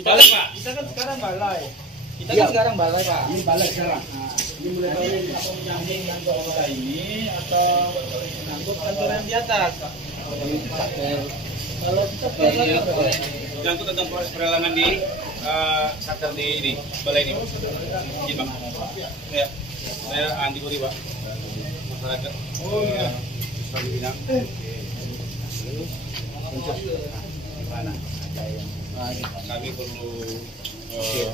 Kita kan sekarang balai. Sekarang balai, Pak. Ini balai sekarang. Ini mulai tahu apa menyamping kantor kota ini atau menangkut kantor yang di atas, Pak. Kalau kita Menyangkut tentang proses pelelangan di saklar di ini, balai ini. Iya, Bang. Saya Andi Kuri, Pak. Masyarakat. Oh iya. Kami bilang. Mana? Kami perlu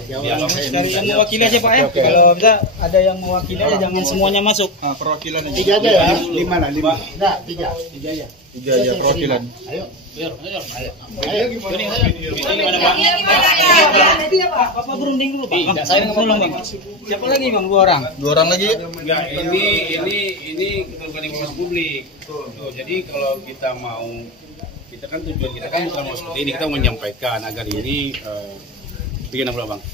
dialog dari yang mewakili aja, Pak ya. Kalau bisa ada yang mewakili aja, jangan semuanya masuk. perwakilan aja. 3 aja ya? 5 lah, 5. Enggak, 3. 3 aja. 3 aja perwakilan. Ayo. Bapak berunding dulu, Pak. Saya ngomong, Bang. Siapa lagi, Bang? 2 orang. 2 orang lagi? Enggak, ini bukan informasi publik. Tuh, jadi kalau kita mau, kita kan tujuan kita kan bukan mau seperti ini, kita mau menyampaikan agar ini bikin apa, Bang?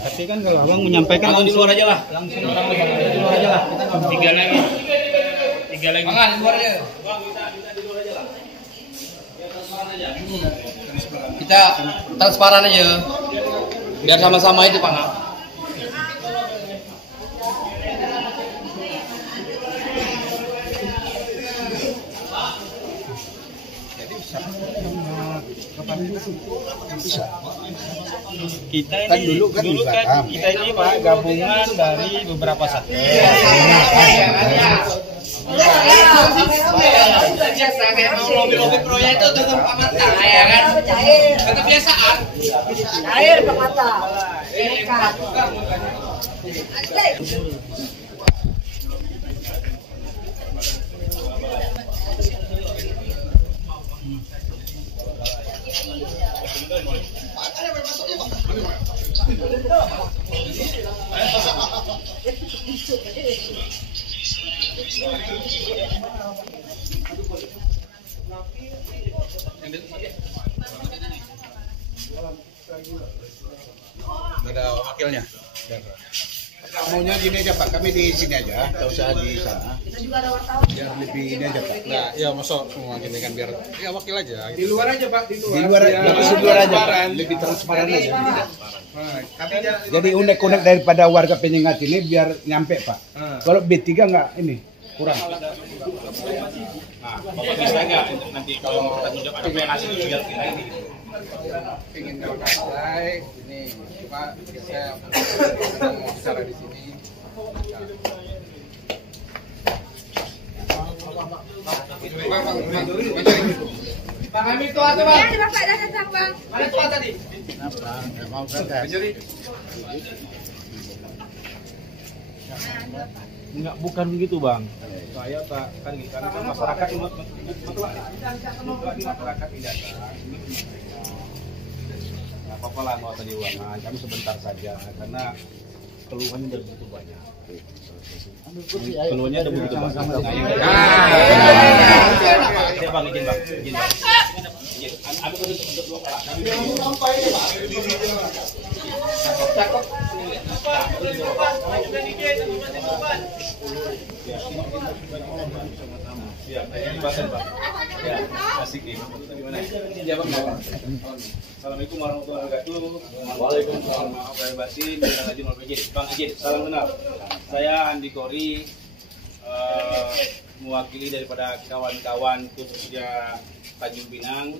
Tapi kan kalau Abang menyampaikan Atau di luar aja lah. langsung orang di luar aja lah. Kita nggak 3 lagi. 3 lagi. Bang, di luar aja. Bang, kita di luar aja lah. Kita transparan aja biar sama-sama itu, Pak. Kita ini Kan dulu kan kita ini, Pak, gabungan dari beberapa satker. Kayak mau lobby proyek itu tutup Pak Mata, ya kan? Kan kebiasaan. Air Pak Mata. Ada wakilnya. Maunya gini aja, Pak. Kami di sini aja, enggak usah di sana. Kita juga ada wartawan. Biar lebih ini aja, Pak. Nah, ya masuk semua gini kan biar ya wakil aja. Di luar aja, Pak, di luar. Di luar, Ya, bagus di luar aja, Pak. Lebih transparan aja. Nah, tapi Jadi unek-unek daripada warga Penyengat ini biar nyampe, Pak. Kalau B3 nggak ini kurang. Nah, Bapak bisa nggak nanti kalau mau bertanggung jawab ada hasil tinggal kita ini. ingin mengapresiasi ini, Pak, saya mau bicara di sini. Pak Hamid itu ada, Bang. Ya, Bapak dah datang, Bang. Mana tuh tadi? Mau kan? Enggak, bukan begitu, Bang. Saya tak kan karena masyarakat ini masyarakat tidak Apa-apa lah mau tadi uangan, kami sebentar saja karena keluhannya udah begitu banyak. Keluhannya udah begitu banyak. Ya Bang, izin Bang, izin Bang. Aku untuk 2 orang. Siap, Pak. Ya, asik nih. Gimana? Ya, Bang. Assalamualaikum warahmatullahi wabarakatuh. Waalaikumsalam. Maaf lahir batin, minal aidin wal faizin. Bang izin, salam kenal. Saya Andi Kori, mewakili daripada kawan-kawan khususnya Tanjung Pinang.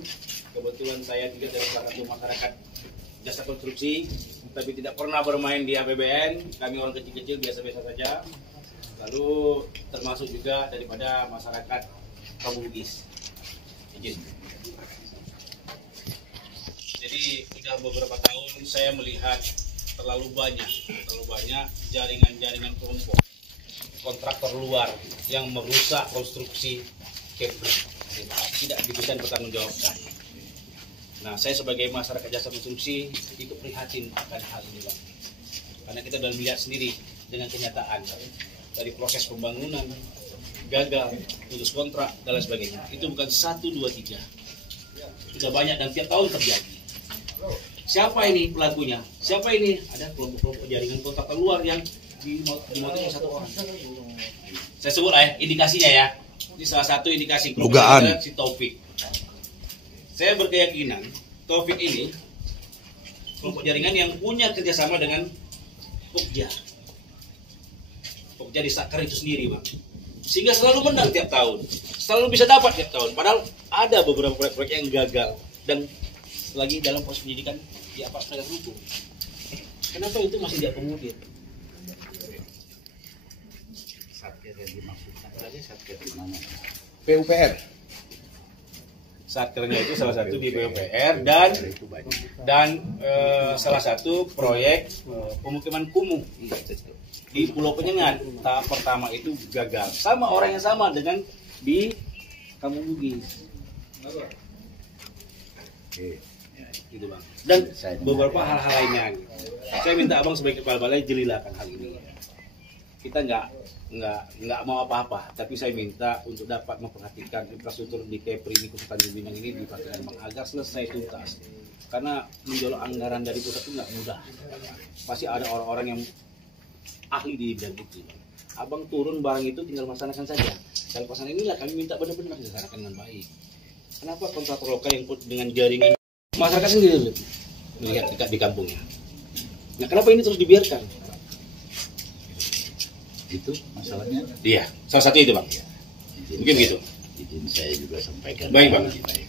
Kebetulan saya juga dari salah satu masyarakat jasa konstruksi, tapi tidak pernah bermain di APBN. Kami orang kecil-kecil biasa-biasa saja. Lalu termasuk juga daripada masyarakat Kampung Bugis. Izin. Jadi sudah beberapa tahun saya melihat terlalu banyak jaringan-jaringan kelompok kontraktor luar yang merusak konstruksi kebrik, tidak bisa dipertanggungjawabkan. Nah, saya sebagai masyarakat jasa konstruksi ikut prihatin akan hal ini, Bang. Karena kita sudah melihat sendiri dengan kenyataan dari proses pembangunan gagal, putus kontrak dan lain sebagainya. Itu bukan 1, 2, 3. Sudah banyak dan tiap tahun terjadi. Siapa ini pelakunya? Siapa ini? Ada kelompok-kelompok jaringan kontraktor luar yang dimotori 1 orang. Saya sebut indikasinya ya. Ini salah satu indikasi Dugaan. si Taufik. Saya berkeyakinan Taufik ini kelompok jaringan yang punya kerjasama dengan Pokja. Pokja di Sakar itu sendiri, Bang. Sehingga selalu menang tiap tahun, selalu bisa dapat tiap tahun. Padahal ada beberapa proyek-proyek yang gagal dan lagi dalam proses penyidikan di aparat penegak hukum. Kenapa itu masih diakomodir? Satker yang dimaksudkan tadi satker di mana? PUPR. Satkernya itu salah satu di PUPR dan salah satu proyek pemukiman kumuh di Pulau Penyengat. Tahap pertama itu gagal, sama orang yang sama dengan di Kampung Bugis. Gitu, Bang. Dan beberapa hal-hal lainnya. Saya minta Abang sebagai kepala balai jelilakan hal ini. Kita nggak mau apa-apa, tapi saya minta untuk dapat memperhatikan infrastruktur di Kepri ini, Kota Tanjung Pinang ini diperhatikan Bang agar selesai tuntas. Karena menjolok anggaran dari pusat itu nggak mudah. Pasti ada orang-orang yang ahli di bidang itu. Abang turun barang itu tinggal laksanakan saja. Dalam pelaksanaan inilah kami minta benar-benar dilaksanakan dengan baik. Kenapa kontraktor lokal yang dengan jaringan masyarakat sendiri melihat dekat di kampungnya? Nah, kenapa ini terus dibiarkan? Itu masalahnya. Iya, salah satu itu, Bang. Mungkin gitu. Izin saya juga sampaikan. Baik, Bang. Baik.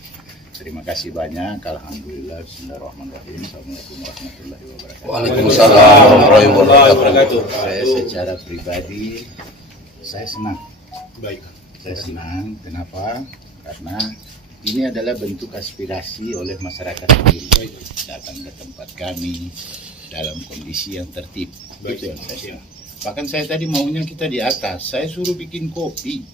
Terima kasih banyak. Alhamdulillah. Bismillahirrahmanirrahim. Assalamualaikum warahmatullahi wabarakatuh. Waalaikumsalam warahmatullahi wabarakatuh. Saya secara pribadi saya senang. Baik. Saya senang. Kenapa? Karena ini adalah bentuk aspirasi oleh masyarakat sendiri datang ke tempat kami dalam kondisi yang tertib. Baik. Itu yang saya senang. Bahkan saya tadi maunya kita di atas. Saya suruh bikin kopi.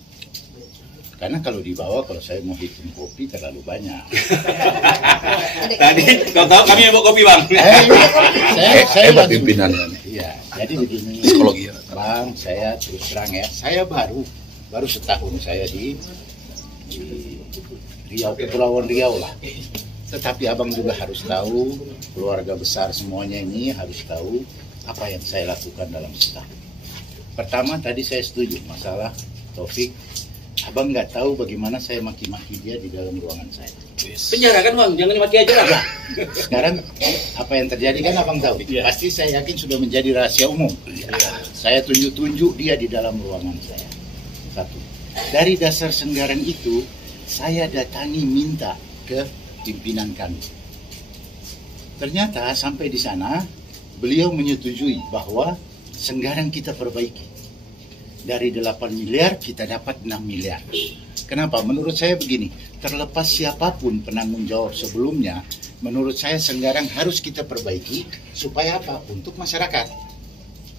Karena kalau di bawah, kalau saya mau hitung kopi terlalu banyak. Tadi kau tahu kami yang bawa kopi, Bang. Saya hebat pimpinan. Iya, jadi begini. Psikologi. Bang, saya terus terang ya, saya baru setahun saya di Riau, Kepulauan Riau lah. Tetapi abang juga harus tahu, keluarga besar semuanya ini harus tahu apa yang saya lakukan dalam setahun. Pertama tadi saya setuju masalah Taufik. Abang nggak tahu bagaimana saya maki-maki dia di dalam ruangan saya. Penjara kan, Bang, jangan dimaki aja lah. Sekarang apa yang terjadi kan abang tahu. Iya. Pasti saya yakin sudah menjadi rahasia umum. Saya tunjuk-tunjuk dia di dalam ruangan saya. Satu. Dari dasar senggaran itu, saya datangi minta ke pimpinan kami. Ternyata sampai di sana, beliau menyetujui bahwa senggaran kita perbaiki. Dari 8 miliar kita dapat 6 miliar. Kenapa? Menurut saya begini, terlepas siapapun penanggung jawab sebelumnya, menurut saya senggaran harus kita perbaiki supaya apa? Untuk masyarakat.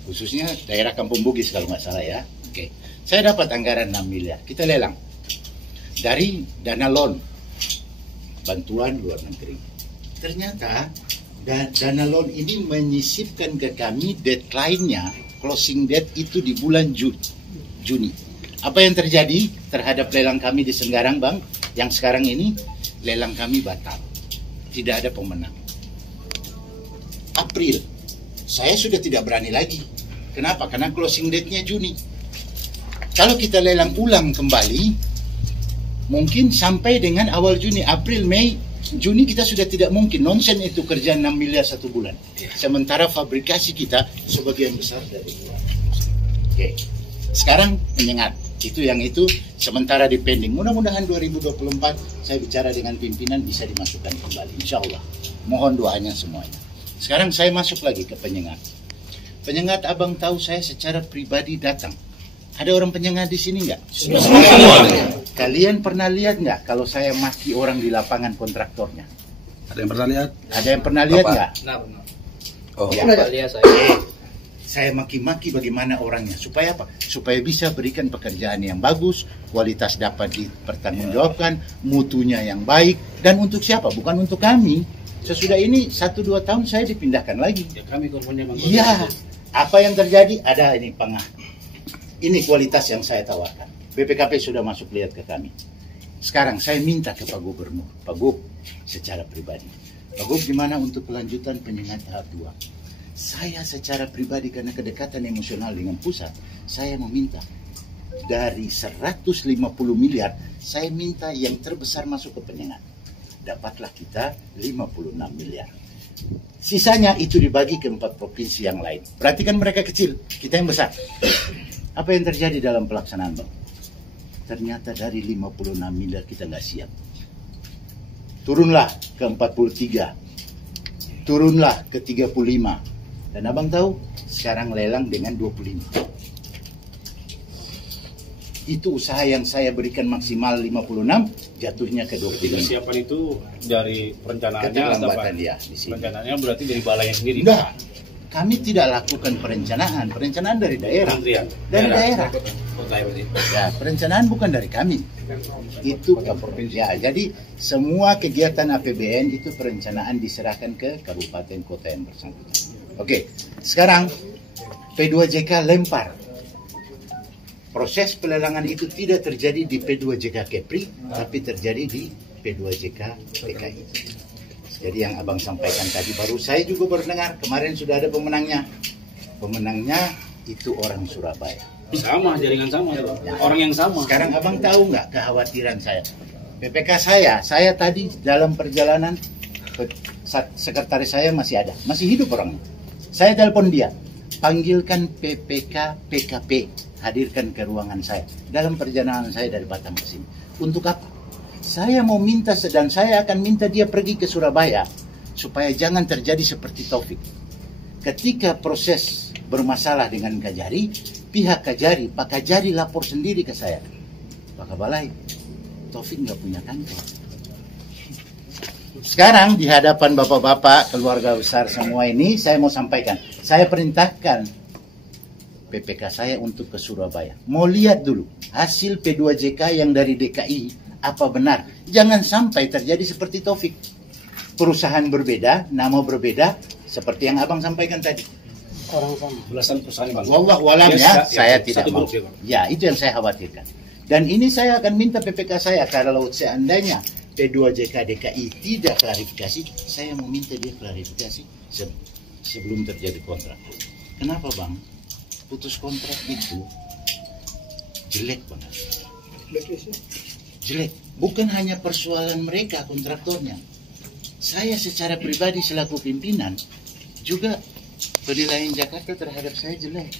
Khususnya daerah Kampung Bugis kalau nggak salah ya. Oke. Saya dapat anggaran 6 miliar. Kita lelang. Dari dana loan, bantuan luar negeri. Ternyata dana loan ini menyisipkan ke kami deadline-nya, closing date itu di bulan Juni. Apa yang terjadi terhadap lelang kami di Senggarang, Bang? Yang sekarang ini lelang kami batal. Tidak ada pemenang. April, saya sudah tidak berani lagi. Kenapa? Karena closing date-nya Juni. Kalau kita lelang ulang kembali, mungkin sampai dengan awal Juni, April, Mei, Juni kita sudah tidak mungkin. Nonsen itu kerja 6 miliar 1 bulan. Sementara fabrikasi kita sebagian besar dari luar. Oke. Sekarang Penyengat. Itu sementara dipending. Mudah-mudahan 2024 saya bicara dengan pimpinan bisa dimasukkan kembali. Insya Allah. Mohon doanya semuanya. Sekarang saya masuk lagi ke Penyengat. Penyengat, abang tahu saya secara pribadi datang. Ada orang Penyengat di sini nggak? Kalian pernah lihat nggak kalau saya maki orang di lapangan kontraktornya? Ada yang pernah lihat? Ada yang pernah lihat nggak? Oh, Ya, saya maki-maki bagaimana orangnya. Supaya apa? Supaya bisa berikan pekerjaan yang bagus, kualitas dapat dipertanggungjawabkan, mutunya yang baik. Dan untuk siapa? Bukan untuk kami. Sesudah ini 1-2 tahun saya dipindahkan lagi. Ya, kami korbannya, Bang. Iya. Apa yang terjadi? Ada ini pengah. Ini kualitas yang saya tawarkan. BPKP sudah masuk lihat ke kami. Sekarang saya minta ke Pak Gubernur, Pak Gub, secara pribadi. Pak Gub, gimana untuk kelanjutan Penyengat tahap 2? Saya secara pribadi karena kedekatan emosional dengan pusat, saya meminta dari 150 miliar, saya minta yang terbesar masuk ke Penyengat. dapatlah kita 56 miliar. Sisanya itu dibagi ke 4 provinsi yang lain. Berarti kan mereka kecil, kita yang besar. Apa yang terjadi dalam pelaksanaan, Bang? Ternyata dari 56 miliar kita nggak siap. Turunlah ke 43, turunlah ke 35. Dan abang tahu, sekarang lelang dengan 25. Itu usaha yang saya berikan maksimal 56, jatuhnya ke 25. Persiapan itu dari perencanaannya atau apa? Keterlambatan dia di sini. Perencanaannya berarti dari balainya sendiri. Enggak, kami tidak lakukan perencanaan. Perencanaan dari daerah. Kementerian. Dari daerah. Kota ya berarti. Ya, perencanaan bukan dari kami. Itu ke provinsi. Ya, jadi semua kegiatan APBN itu perencanaan diserahkan ke kabupaten kota yang bersangkutan. Oke, sekarang P2JK lempar. Proses pelelangan itu tidak terjadi di P2JK Kepri, tapi terjadi di P2JK DKI. Jadi yang abang sampaikan tadi baru saya juga baru dengar. Kemarin sudah ada pemenangnya. Pemenangnya itu orang Surabaya. Sama, jaringan sama. Ya. Orang yang sama. Sekarang abang tahu nggak kekhawatiran saya? PPK saya tadi dalam perjalanan, sekretaris saya masih ada, masih hidup orangnya. Saya telepon dia, panggilkan PPK PKP, hadirkan ke ruangan saya. Dalam perjalanan saya dari Batam ke sini. Untuk apa? Saya mau minta, dan saya akan minta dia pergi ke Surabaya, supaya jangan terjadi seperti Taufik. Ketika proses bermasalah dengan Kajari, pihak Kajari, Pak Kajari lapor sendiri ke saya. Pak Kabalai, Taufik nggak punya kantor. Sekarang di hadapan bapak-bapak, keluarga besar semua ini, saya mau sampaikan. Saya perintahkan PPK saya untuk ke Surabaya. Mau lihat dulu hasil P2JK yang dari DKI, apa benar. Jangan sampai terjadi seperti Taufik. Perusahaan berbeda, nama berbeda, seperti yang abang sampaikan tadi. Orang sama. Belasan perusahaan, Bang. Wallahualam ya, saya tidak mau. Grup, Ya, itu yang saya khawatirkan. Dan ini saya akan minta PPK saya, kalau seandainya P2JK DKI tidak klarifikasi, saya mau minta dia klarifikasi sebelum terjadi kontrak. Kenapa, Bang? Putus kontrak itu jelek banget. Jelek. Bukan hanya persoalan mereka kontraktornya. Saya secara pribadi selaku pimpinan juga penilaian Jakarta terhadap saya jelek.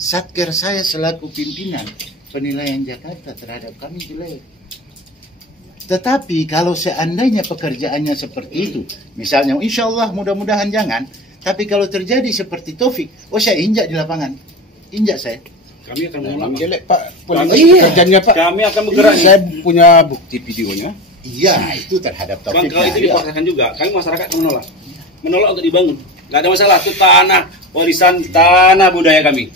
Satker saya selaku pimpinan, penilaian Jakarta terhadap kami jelek. Tetapi kalau seandainya pekerjaannya seperti itu, misalnya insya Allah mudah-mudahan jangan, tapi kalau terjadi seperti Taufik, saya injak di lapangan, injak saya. Kami akan mengulang. Jelek Pak, Iya. kerjanya Pak. Kami akan bergerak. Saya punya bukti videonya. Iya, itu terhadap Bang, Taufik. kalau itu dipaksakan juga, kami masyarakat akan menolak. Menolak untuk dibangun. Nggak ada masalah, itu tanah warisan, tanah budaya kami.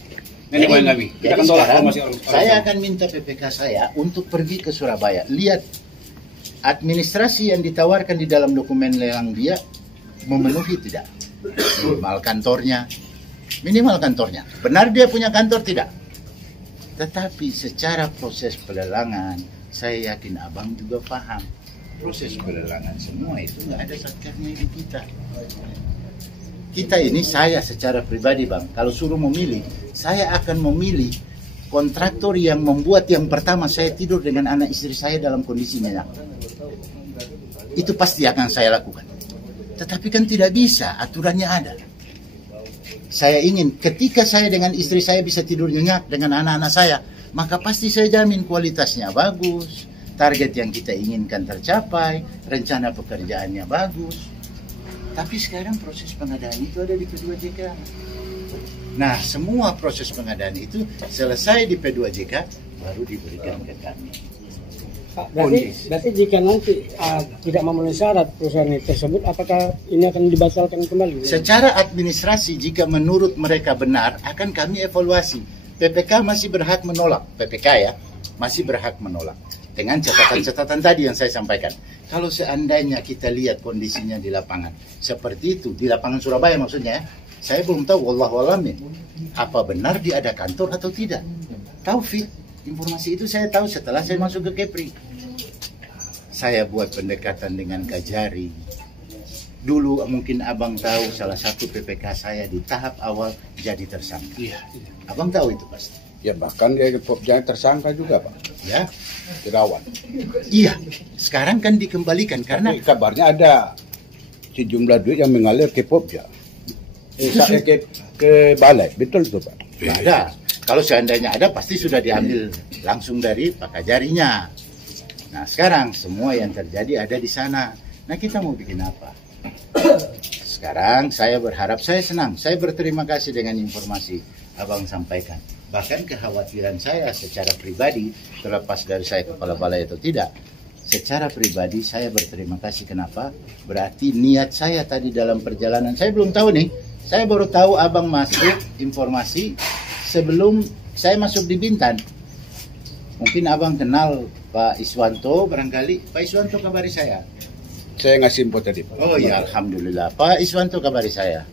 Nenek moyang kami. Kita Jadi akan tolak sekarang kalau masih orang. saya akan minta PPK saya untuk pergi ke Surabaya. Lihat administrasi yang ditawarkan di dalam dokumen lelang dia memenuhi tidak? Minimal kantornya. Benar dia punya kantor tidak? Tetapi secara proses pelelangan, saya yakin abang juga paham. Proses pelelangan semua itu nggak ada satkernya di kita. Kita ini, saya secara pribadi Bang, kalau suruh memilih, saya akan memilih kontraktor yang membuat yang pertama saya tidur dengan anak istri saya dalam kondisi nyenyak. Itu pasti akan saya lakukan. Tetapi kan tidak bisa, aturannya ada. Saya ingin ketika saya dengan istri saya bisa tidur nyenyak dengan anak-anak saya, maka pasti saya jamin kualitasnya bagus, target yang kita inginkan tercapai, rencana pekerjaannya bagus. Tapi sekarang proses pengadaan itu ada di P2JK. Nah, semua proses pengadaan itu selesai di P2JK baru diberikan ke kami. Pak, berarti jika nanti tidak memenuhi syarat perusahaan tersebut, apakah ini akan dibatalkan kembali? Secara administrasi, jika menurut mereka benar, akan kami evaluasi. PPK masih berhak menolak. PPK ya, masih berhak menolak. Dengan catatan-catatan tadi yang saya sampaikan. Kalau seandainya kita lihat kondisinya di lapangan, seperti itu, di lapangan Surabaya maksudnya, saya belum tahu, wallahualam, apa benar dia ada kantor atau tidak. Taufik, informasi itu saya tahu setelah saya masuk ke Kepri. Saya buat pendekatan dengan Kajari. Dulu mungkin abang tahu salah satu PPK saya di tahap awal jadi tersangka. Abang tahu itu pasti. Ya bahkan dia jangan tersangka juga Pak. Ya, Irawan. iya. Sekarang kan dikembalikan karena Tapi kabarnya ada sejumlah duit yang mengalir ke Popja. Ke balai, betul tuh Pak. nggak ada. Kalau seandainya ada pasti sudah diambil langsung dari Pak Kajarinya. Nah sekarang semua yang terjadi ada di sana. Nah kita mau bikin apa? Sekarang saya berharap, saya senang, saya berterima kasih dengan informasi Abang sampaikan. Bahkan kekhawatiran saya secara pribadi, terlepas dari saya kepala balai atau tidak, secara pribadi saya berterima kasih. Kenapa? Berarti niat saya tadi dalam perjalanan, saya belum tahu nih, saya baru tahu Abang masuk informasi sebelum saya masuk di Bintan. Mungkin Abang kenal Pak Iswanto barangkali. Pak Iswanto kabari saya. Saya ngasih info tadi Pak. Oh ya, Alhamdulillah. Pak Iswanto kabari saya.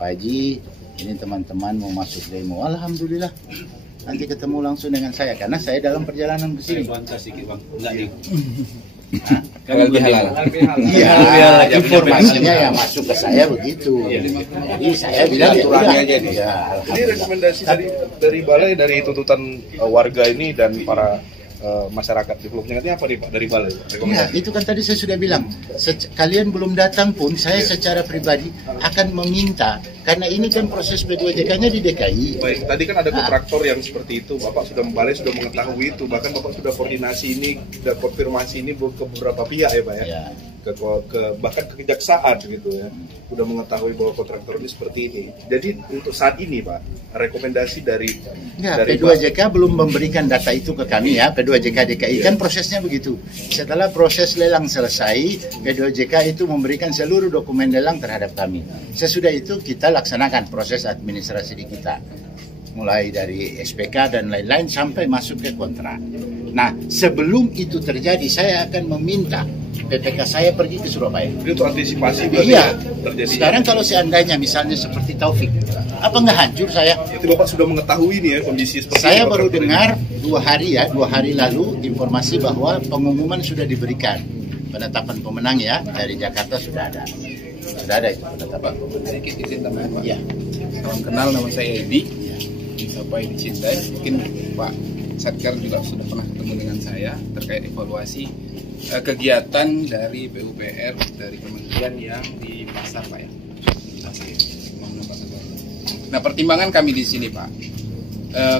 Pak Haji, ini teman-teman mau masuk demo. Alhamdulillah. Nanti ketemu langsung dengan saya karena saya dalam perjalanan ke sini. Bantah sedikit bang, enggak nih. Kan lebih halal. Iya, informasinya yang masuk ke saya begitu. Jadi saya bilang aturannya aja nih. Ya, Ini rekomendasi dari balai, dari tuntutan warga ini dan para masyarakat di Pulau Penyengat ini apa nih Pak dari balai? ya, itu kan tadi saya sudah bilang. Kalian belum datang pun saya secara pribadi akan meminta karena ini kan proses P2JK-nya di DKI. Baik, tadi kan ada kontraktor yang seperti itu, Bapak sudah balai sudah mengetahui itu, bahkan Bapak sudah koordinasi ini, sudah konfirmasi ini ke beberapa pihak ya Pak ya, Ya. Bahkan ke kejaksaan gitu ya, sudah mengetahui bahwa kontraktor ini seperti ini. Jadi untuk saat ini Pak, rekomendasi dari P2JK belum memberikan data itu ke kami ya, P2JK DKI kan prosesnya begitu. Setelah proses lelang selesai, P2JK itu memberikan seluruh dokumen lelang terhadap kami. Sesudah itu kita laksanakan proses administrasi di kita, mulai dari SPK dan lain-lain sampai masuk ke kontrak. Nah, sebelum itu terjadi, saya akan meminta PPK saya pergi ke Surabaya. Ini untuk antisipasi Iya. terjadi. Sekarang kalau seandainya misalnya seperti Taufik, apa nggak hancur saya? Itu Bapak sudah mengetahui nih ya kondisi seperti Saya ini, baru kontraktor ini. dengar 2 hari lalu informasi bahwa pengumuman sudah diberikan. Penetapan pemenang ya dari Jakarta sudah ada. Sudah ada itu penetapan pemenang. Sedikit izin tambahan Pak. Iya. Salam kenal, nama saya Edi. Sampai dicintai. Mungkin Pak Satker juga sudah pernah ketemu dengan saya terkait evaluasi kegiatan dari PUPR dari kementerian yang di pasar Pak ya. Nah pertimbangan kami di sini Pak,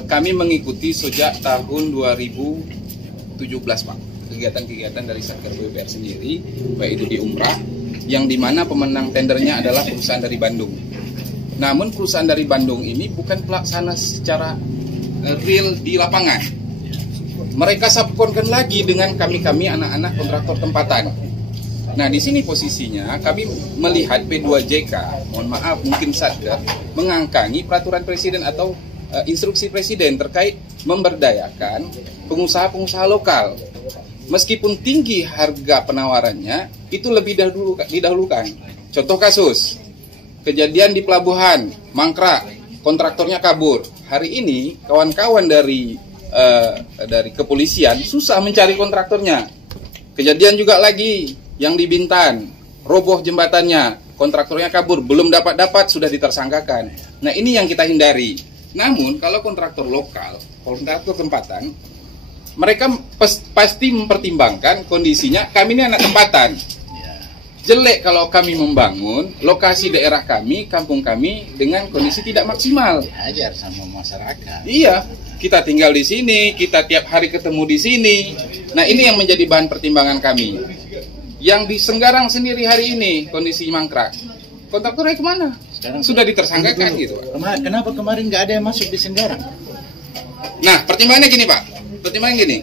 kami mengikuti sejak tahun 2017 Pak kegiatan-kegiatan dari Satker PUPR sendiri, baik itu di Umrah, yang dimana pemenang tendernya adalah perusahaan dari Bandung. Namun perusahaan dari Bandung ini bukan pelaksana secara real di lapangan. Mereka subkonkan lagi dengan kami anak-anak kontraktor tempatan. Nah di sini posisinya kami melihat P2JK, mohon maaf mungkin Satker mengangkangi peraturan presiden atau instruksi presiden terkait memberdayakan pengusaha-pengusaha lokal. Meskipun tinggi harga penawarannya, itu lebih didahulukan. Contoh kasus, kejadian di pelabuhan, mangkrak, kontraktornya kabur. Hari ini kawan-kawan dari kepolisian susah mencari kontraktornya. Kejadian juga lagi yang di Bintan, roboh jembatannya, kontraktornya kabur, belum dapat sudah ditersangkakan. Nah ini yang kita hindari. Namun kalau kontraktor lokal, kontraktor tempatan, mereka pasti mempertimbangkan kondisinya. Kami ini anak tempatan. Jelek kalau kami membangun lokasi daerah kami, kampung kami dengan kondisi tidak maksimal. Diajar sama masyarakat. Iya, kita tinggal di sini, kita tiap hari ketemu di sini. Nah ini yang menjadi bahan pertimbangan kami. Yang di Senggarang sendiri hari ini kondisi mangkrak. Kontraktornya kemana? Sekarang sudah ditersangkakan gitu. Kenapa kemarin nggak ada yang masuk di Senggarang? Nah pertimbangannya gini Pak, pertimbangan gini.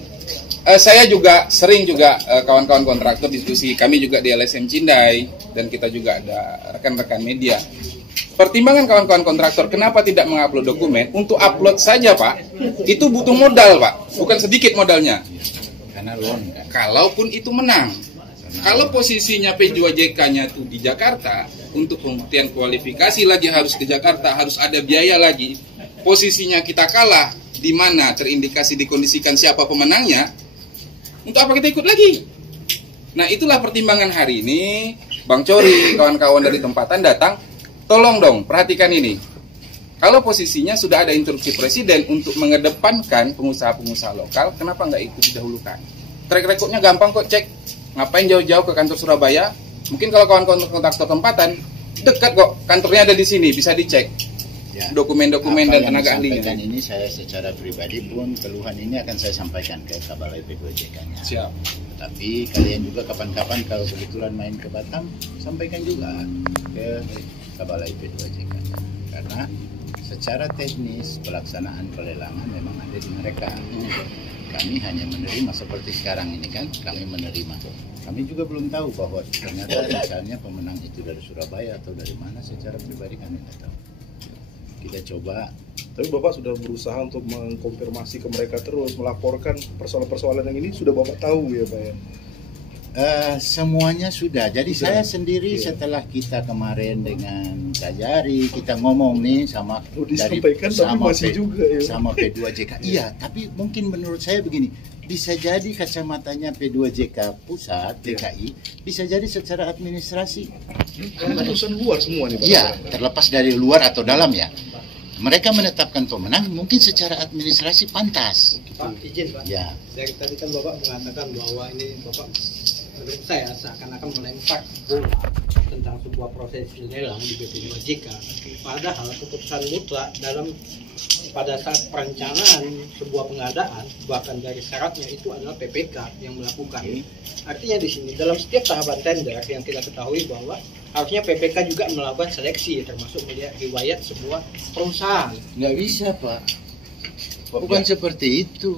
Saya juga sering kawan-kawan kontraktor diskusi, kami juga di LSM Cindai dan kita juga ada rekan-rekan media. Pertimbangan kawan-kawan kontraktor kenapa tidak mengupload dokumen? Untuk upload saja Pak, itu butuh modal Pak, bukan sedikit modalnya. Karena loan kan. Kalaupun itu menang, kalau posisinya P2JK-nya itu di Jakarta, untuk pembuktian kualifikasi lagi harus ke Jakarta, harus ada biaya lagi. Posisinya kita kalah, di mana terindikasi dikondisikan siapa pemenangnya. Untuk apa kita ikut lagi? Nah itulah pertimbangan hari ini. Bang Cori, kawan-kawan dari tempatan datang, tolong dong perhatikan ini. Kalau posisinya sudah ada instruksi presiden untuk mengedepankan pengusaha-pengusaha lokal, kenapa nggak ikut didahulukan? Track recordnya gampang kok, cek. Ngapain jauh-jauh ke kantor Surabaya? Mungkin kalau kawan-kawan kontraktor tempatan, dekat kok, kantornya ada di sini, bisa dicek. Ya. Dokumen-dokumen dan tenaga ahlinya. Ini saya secara pribadi pun keluhan ini akan saya sampaikan ke Kabalai P2JK-nya. Siap. Tapi kalian juga kapan-kapan kalau kebetulan main ke Batam, sampaikan juga ke Kabalai P2JK-nya. Karena secara teknis pelaksanaan pelelangan memang ada di mereka. Kami hanya menerima seperti sekarang ini kan, kami menerima. Kami juga belum tahu bahwa ternyata misalnya pemenang itu dari Surabaya atau dari mana, secara pribadi kami tidak tahu. Kita coba. Tapi Bapak sudah berusaha untuk mengkonfirmasi ke mereka terus, melaporkan persoalan-persoalan yang ini sudah Bapak tahu ya Pak ya? Semuanya sudah. Jadi saya sendiri setelah kita kemarin dengan Kak Jari, kita ngomong nih sama disampaikan tapi masih juga ya. Sama P2JK. Iya, tapi mungkin menurut saya begini, bisa jadi kacamatanya P2JK pusat DKI, bisa jadi secara administrasi. Karena urusan luar semua nih Pak. Iya, terlepas dari luar atau dalam ya. Mereka menetapkan pemenang mungkin secara administrasi pantas. Pak, izin Pak. Ya. Dari tadi kan Bapak mengatakan bahwa ini Bapak menurut saya seakan-akan melempar bola tentang sebuah proses lelang di BP2JK. Padahal keputusan mutlak pada saat perencanaan sebuah pengadaan, bahkan dari syaratnya itu adalah PPK yang melakukan. Artinya di sini dalam setiap tahapan tender yang kita ketahui bahwa harusnya PPK juga melakukan seleksi, termasuk melihat riwayat sebuah perusahaan. Nggak bisa Pak, bukan seperti itu.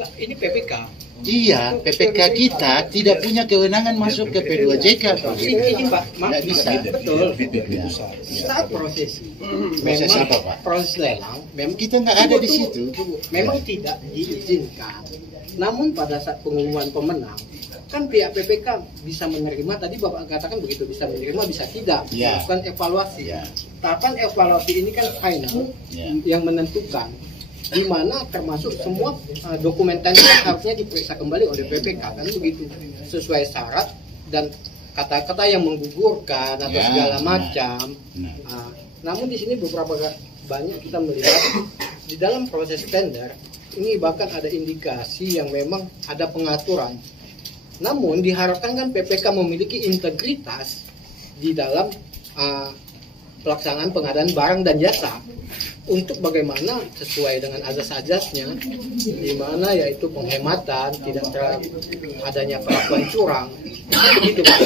Nah, ini PPK. Iya, PPK kita tidak punya kewenangan masuk ke P2JK. Ini Pak, nggak bisa. Betul. Ya. Saat prosesi, Proses memang apa Pak? proses lelang, memang Kita nggak ada di situ. memang tidak diizinkan. Namun pada saat pengumuman pemenang, kan pihak PPK bisa menerima, tadi Bapak katakan begitu, bisa menerima, bisa tidak, Ya. melakukan evaluasi. Ya. Tahapan evaluasi ini kan final, Ya. yang menentukan di mana termasuk semua dokumentasi harusnya diperiksa kembali oleh PPK, kan begitu, sesuai syarat dan kata-kata yang menggugurkan atau Ya, segala nah. macam. Nah. Namun di sini beberapa banyak kita melihat di dalam proses tender ini bahkan ada indikasi yang memang ada pengaturan. Namun diharapkan kan PPK memiliki integritas di dalam pelaksanaan pengadaan barang dan jasa untuk bagaimana sesuai dengan azas-azasnya, di mana yaitu penghematan, tidak adanya perlakuan curang, begitu Pak.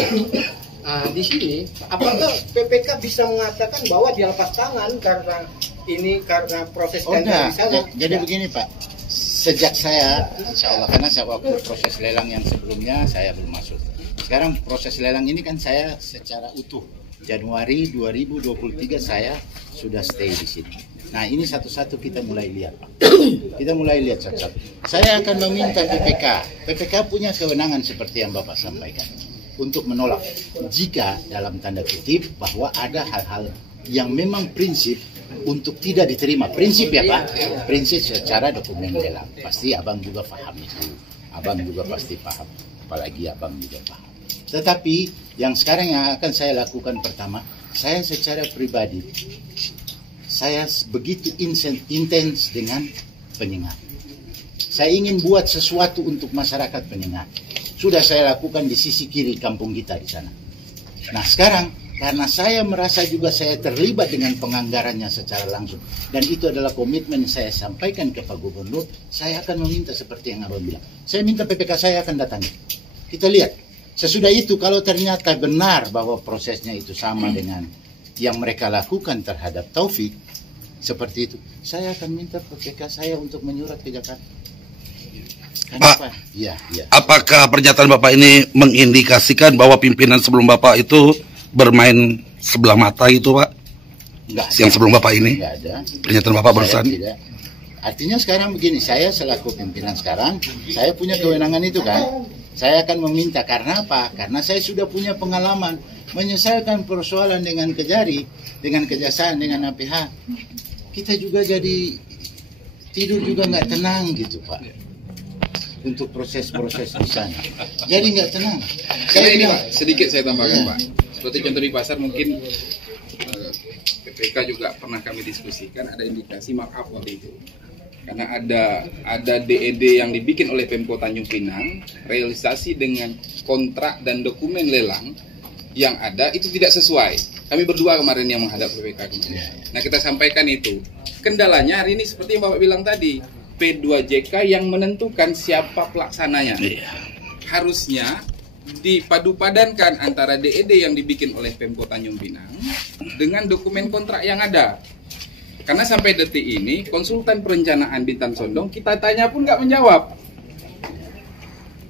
Di sini apakah PPK bisa mengatakan bahwa dia lepas tangan karena proses tender di sana? Jadi begini Pak, sejak saya, insya Allah, karena saya waktu proses lelang yang sebelumnya saya belum masuk. Sekarang proses lelang ini kan saya secara utuh. Januari 2023 saya sudah stay di sini. Nah ini satu-satu kita mulai lihat Pak. Kita mulai lihat satu-satu. Saya akan meminta PPK. PPK punya kewenangan seperti yang Bapak sampaikan untuk menolak jika dalam tanda kutip bahwa ada hal-hal yang memang prinsip untuk tidak diterima. Prinsip ya Pak, prinsip secara dokumen lelang. Pasti Abang juga paham itu. Abang juga pasti paham, apalagi Abang juga paham. Tetapi yang sekarang yang akan saya lakukan pertama, saya secara pribadi, saya begitu intens dengan Penyengat. Saya ingin buat sesuatu untuk masyarakat Penyengat. Sudah saya lakukan di sisi kiri kampung kita di sana. Nah sekarang, karena saya merasa juga saya terlibat dengan penganggarannya secara langsung, dan itu adalah komitmen yang saya sampaikan ke Pak Gubernur, saya akan meminta seperti yang Abang bilang. Saya minta PPK saya akan datangi. Kita lihat. Sesudah itu kalau ternyata benar bahwa prosesnya itu sama dengan yang mereka lakukan terhadap Taufik, seperti itu, saya akan minta PPK saya untuk menyurat ke Jakarta. Kenapa? Iya. Apakah pernyataan Bapak ini mengindikasikan bahwa pimpinan sebelum Bapak itu bermain sebelah mata gitu Pak? Enggak. Yang sebelum Bapak ini? Enggak ada. Pernyataan Bapak barusan? Tidak. Artinya sekarang begini, saya selaku pimpinan sekarang, saya punya kewenangan itu kan. Saya akan meminta, karena apa? Karena saya sudah punya pengalaman menyelesaikan persoalan dengan Kejari, dengan Kejaksaan, dengan APH. Kita juga jadi tidur juga nggak tenang gitu Pak. Untuk proses-proses di sana. Jadi nggak tenang. Karena ini Pak, sedikit saya tambahkan Pak. Seperti contoh di pasar mungkin PPK juga pernah kami diskusikan, ada indikasi markup waktu itu. Karena ada DED yang dibikin oleh Pemkot Tanjung Pinang, realisasi dengan kontrak dan dokumen lelang yang ada itu tidak sesuai. Kami berdua kemarin yang menghadap PPK kemarin. Nah, kita sampaikan itu. Kendalanya hari ini seperti yang Bapak bilang tadi, P2JK yang menentukan siapa pelaksananya. Harusnya dipadu-padankan antara DED yang dibikin oleh Pemkot Tanjung Pinang dengan dokumen kontrak yang ada. Karena sampai detik ini konsultan perencanaan Bintan Sondong kita tanya pun nggak menjawab.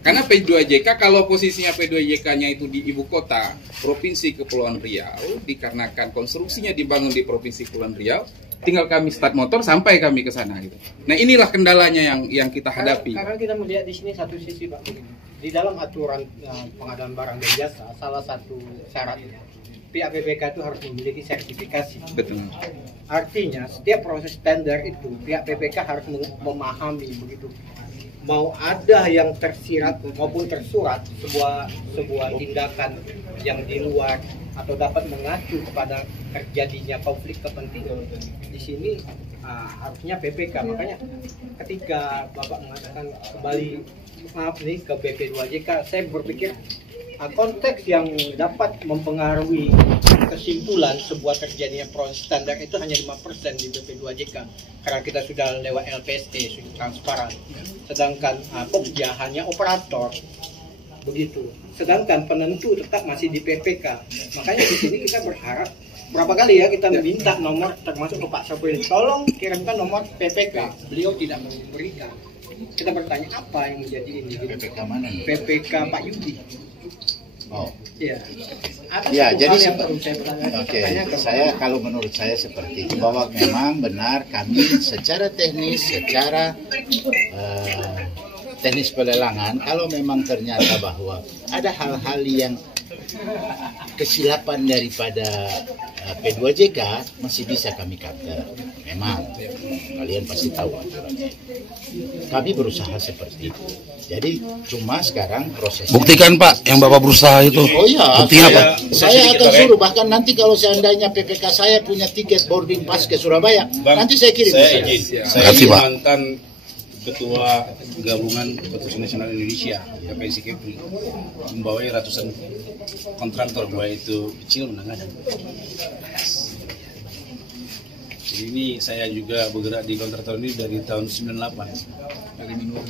Karena P2JK kalau posisinya P2JK-nya itu di ibu kota Provinsi Kepulauan Riau, dikarenakan konstruksinya dibangun di Provinsi Kepulauan Riau, tinggal kami start motor sampai kami ke sana gitu. Nah, inilah kendalanya yang kita hadapi. Karena kita melihat di sini satu sisi, Pak. Di dalam aturan pengadaan barang dan jasa, salah satu syarat pihak PPK itu harus memiliki sertifikasi. Betul. Artinya setiap proses tender itu pihak PPK harus memahami begitu. Mau ada yang tersirat maupun tersurat sebuah tindakan yang di luar atau dapat mengacu kepada terjadinya konflik kepentingan, di sini harusnya PPK. Makanya ketika Bapak mengatakan kembali ke BP2JK, saya berpikir konteks yang dapat mempengaruhi kesimpulan sebuah terjadinya proses standar itu hanya 5% di BP2JK karena kita sudah lewat LPSE, sudah transparan. Sedangkan Pokja hanya operator, begitu. Sedangkan penentu tetap masih di PPK. Makanya di sini kita berharap berapa kali ya kita minta nomor, termasuk ke Pak Sapri, tolong kirimkan nomor PPK. Beliau tidak memberikan. Kita bertanya apa yang menjadi ini? PPK mana nih? PPK Pak Yudi. Oh. Ya. Ya, jadi oke. Kalau menurut saya seperti itu, bahwa memang benar kami secara teknis, teknis pelelangan, kalau memang ternyata bahwa ada hal-hal yang kesilapan daripada P2JK masih bisa kami counter. Memang kalian pasti tahu aturannya. Kami berusaha seperti itu. Jadi cuma sekarang prosesnya. Buktikan Pak yang Bapak berusaha itu. Oh iya, buktinya Pak. Saya akan suruh, bahkan nanti kalau seandainya PPK saya punya tiket boarding pass ke Surabaya, nanti saya kirim. Saya izin. Saya mantan Ketua Gabungan Konstruksi Nasional Indonesia, KPNC Kepri, membawa ratusan kontraktor, baik itu kecil, menengah, dan jadi ini saya juga bergerak di kontraktor ini dari tahun 98.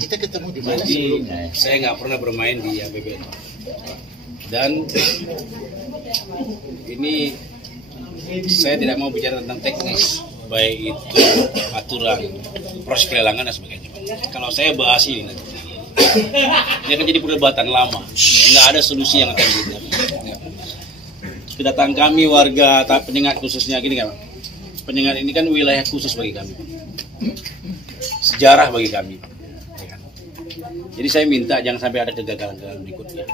Kita ketemu di mana Jadi sebelumnya? Saya nggak pernah bermain di APBN. Dan ini saya tidak mau bicara tentang teknis, baik itu aturan, proses pelelangan dan sebagainya. Kalau saya bahas ini nanti, ini akan jadi perdebatan lama. Nggak ada solusi yang akan diberikan. Kedatangan kami warga Penyengat khususnya gini kan, Penyengat ini kan wilayah khusus bagi kami, sejarah bagi kami. Jadi saya minta jangan sampai ada kegagalan berikutnya.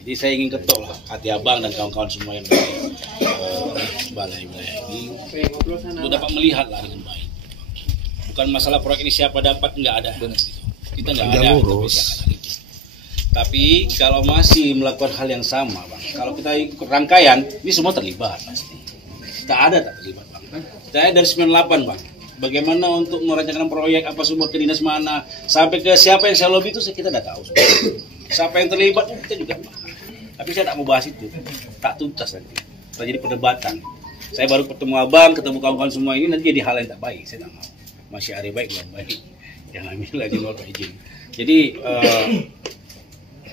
Jadi saya ingin ketok lah hati abang dan kawan-kawan semua yang balai wilayah ini untuk dapat melihat lah dengan baik. Bukan masalah proyek ini siapa dapat, nggak ada. Kita nggak ada. Tapi kalau masih melakukan hal yang sama, bang, kalau kita ikut rangkaian, ini semua terlibat pasti. Tak ada tak terlibat, bang. Saya dari 98, bang. Bagaimana untuk merancangkan proyek, apa semua ke dinas mana, sampai ke siapa yang saya lobby itu kita udah tahu. Siapa yang terlibat kita juga. Tapi saya tak mau bahas itu, tak tuntas nanti. Terjadi perdebatan. Saya baru ketemu abang, ketemu kawan-kawan semua ini, nanti jadi hal yang tak baik. Saya tak mau. Masih hari baik belum baik. Jangan ambil lagi mau izin. Jadi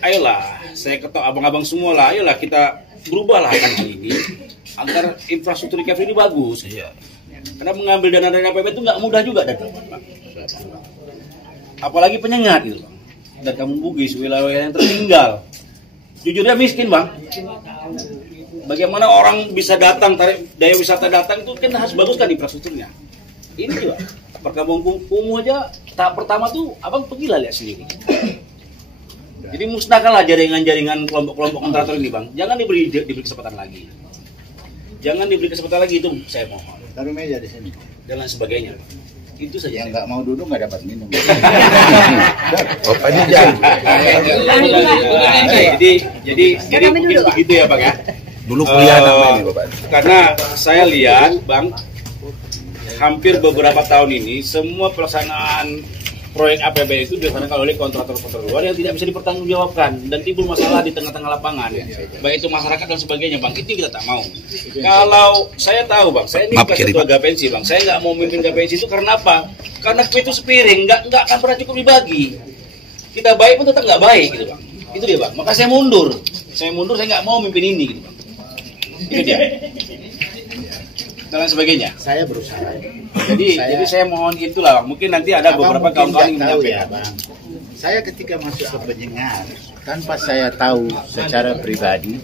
ayolah, saya ketok abang-abang semua lah, ayolah kita berubahlah kan ini agar infrastruktur KFW ini bagus. Iya. Karena mengambil dana dari APBN itu nggak mudah juga dan apalagi Penyengat gitu, bang. Dan Kampung Bugis, wilayah yang tertinggal. Jujurnya miskin, bang. Bagaimana orang bisa datang, daya wisata datang itu kan harus baguskan infrastrukturnya. Ini juga perkampungan kumuh aja tahap pertama tuh abang pergilah lihat sendiri. Jadi musnahkanlah jaringan-jaringan kelompok-kelompok kontraktor ini, bang. Jangan diberi kesempatan lagi. Jangan diberi kesempatan lagi, itu saya mohon. Taruh meja di sini. Dan lain sebagainya. Itu saja. Yang nggak mau duduk nggak dapat minum. Bapak ini jangan. Jadi mungkin begitu ya, bang ya. Dulu kuliah nama ini Bapak. Karena saya lihat Bang, hampir beberapa tahun ini semua pelaksanaan proyek APBN itu dilaksanakan oleh kontraktor luar yang tidak bisa dipertanggungjawabkan dan timbul masalah di tengah-tengah lapangan, baik itu masyarakat dan sebagainya Bang. Itu kita tak mau. Kalau saya tahu Bang, saya ini bukan ketua Gapensi Bang, saya nggak mau memimpin Gapensi itu karena apa? Karena itu sepiring, nggak akan pernah cukup dibagi. Kita baik pun tetap nggak baik gitu Bang. Itu dia Bang. Maka saya mundur, saya nggak mau memimpin ini gitu Bang. Itu dia. Dan lain sebagainya. Saya berusaha. Jadi saya mohon itulah, mungkin nanti ada beberapa kawan-kawan yang menyampaikan. Bang. Saya ketika masuk ke penyengat, tanpa saya tahu secara pribadi,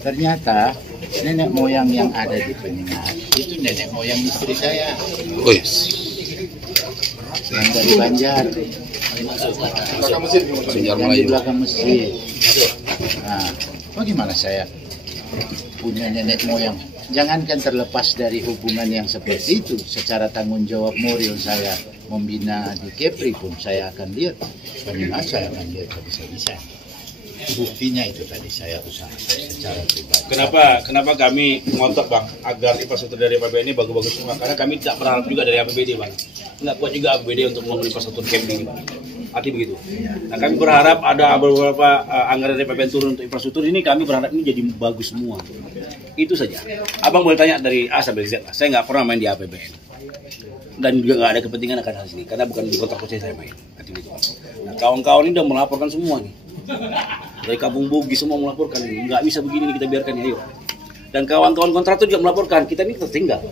ternyata nenek moyang yang ada di penyengat itu nenek moyang istri saya. Yang dari Banjar. Yang di belakang masjid. Nah, bagaimana saya punya nenek moyang? Jangankan terlepas dari hubungan yang seperti itu, secara tanggung jawab moral saya membina di Kepri pun saya akan lihat. Bagaimana saya akan lihat bisa-bisa. Buktinya itu tadi saya usaha secara pribadi. Kenapa kami ngotot Bang agar infrastruktur dari APBD ini bagus-bagus semua? Karena kami tidak berharap juga dari APBD Bang. Nggak kuat juga APBD untuk membangun infrastruktur Kepri Bang. Arti begitu. Nah kami berharap ada beberapa anggaran dari APBN turun untuk infrastruktur ini, kami berharap ini jadi bagus semua. Itu saja. Abang boleh tanya dari A sampai Z lah. Saya nggak pernah main di APBN. Dan juga nggak ada kepentingan akan hal ini. Karena bukan di kontrak saya main. Nah kawan-kawan ini udah melaporkan semua nih. Dari Kampung Bugis semua melaporkan. Nggak bisa begini kita biarkan ya. Ayo. Dan kawan-kawan kontraktor juga melaporkan. Kita ini tertinggal.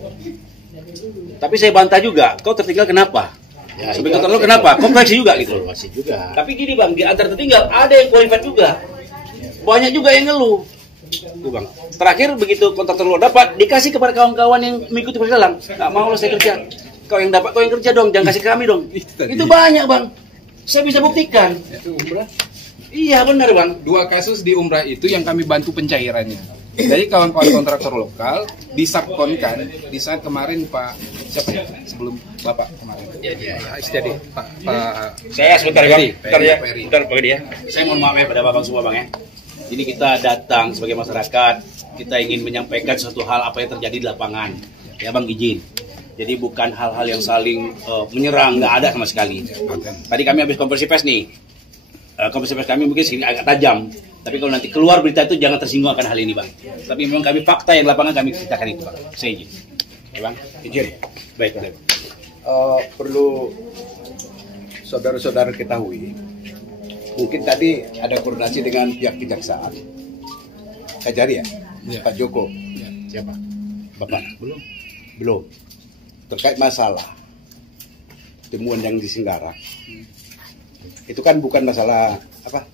Tapi saya bantah juga. Kau tertinggal kenapa? Ya, sebagai kontraktor kenapa? Kompleksi juga gitu. Juga. Tapi gini Bang, di antara tertinggal ada yang qualified juga. Banyak juga yang ngeluh. Tuh Bang. Terakhir begitu kontraktor luar dapat, dikasih kepada kawan-kawan yang mengikuti proses lelang. Nggak mau lah saya kerja. Kau yang dapat, kau yang kerja dong, jangan kasih ke kami dong. Itu banyak Bang. Saya bisa buktikan. Itu umrah. Iya benar Bang. 2 kasus di umrah itu yang kami bantu pencairannya. Dari kawan-kawan kontraktor lokal disubkonkan di saat kemarin Pak siapa ya? Sebelum Bapak kemarin. Ya. Jadi Pak Saya sebentar Bang. Ferry. Bentar Pak ya. Saya mohon maaf ya pada Bapak semua Bang ya. Jadi kita datang sebagai masyarakat, kita ingin menyampaikan suatu hal apa yang terjadi di lapangan. Ya Bang izin. Jadi bukan hal-hal yang saling menyerang, nggak ada sama sekali. Tadi kami habis konversi pers nih. Konversi pers kami mungkin segini agak tajam. Tapi kalau nanti keluar berita itu jangan tersinggung akan hal ini Bang. Tapi memang kami fakta yang lapangan kami ceritakan itu Bang. Saya izin. Ya Bang? Izin. Baik. Perlu saudara-saudara ketahui, mungkin tadi ada koordinasi dengan pihak kejaksaan. Kajari ya? Pak Joko. Siapa? Bapak? Belum. Terkait masalah temuan yang di Singgara. Itu kan bukan masalah apa?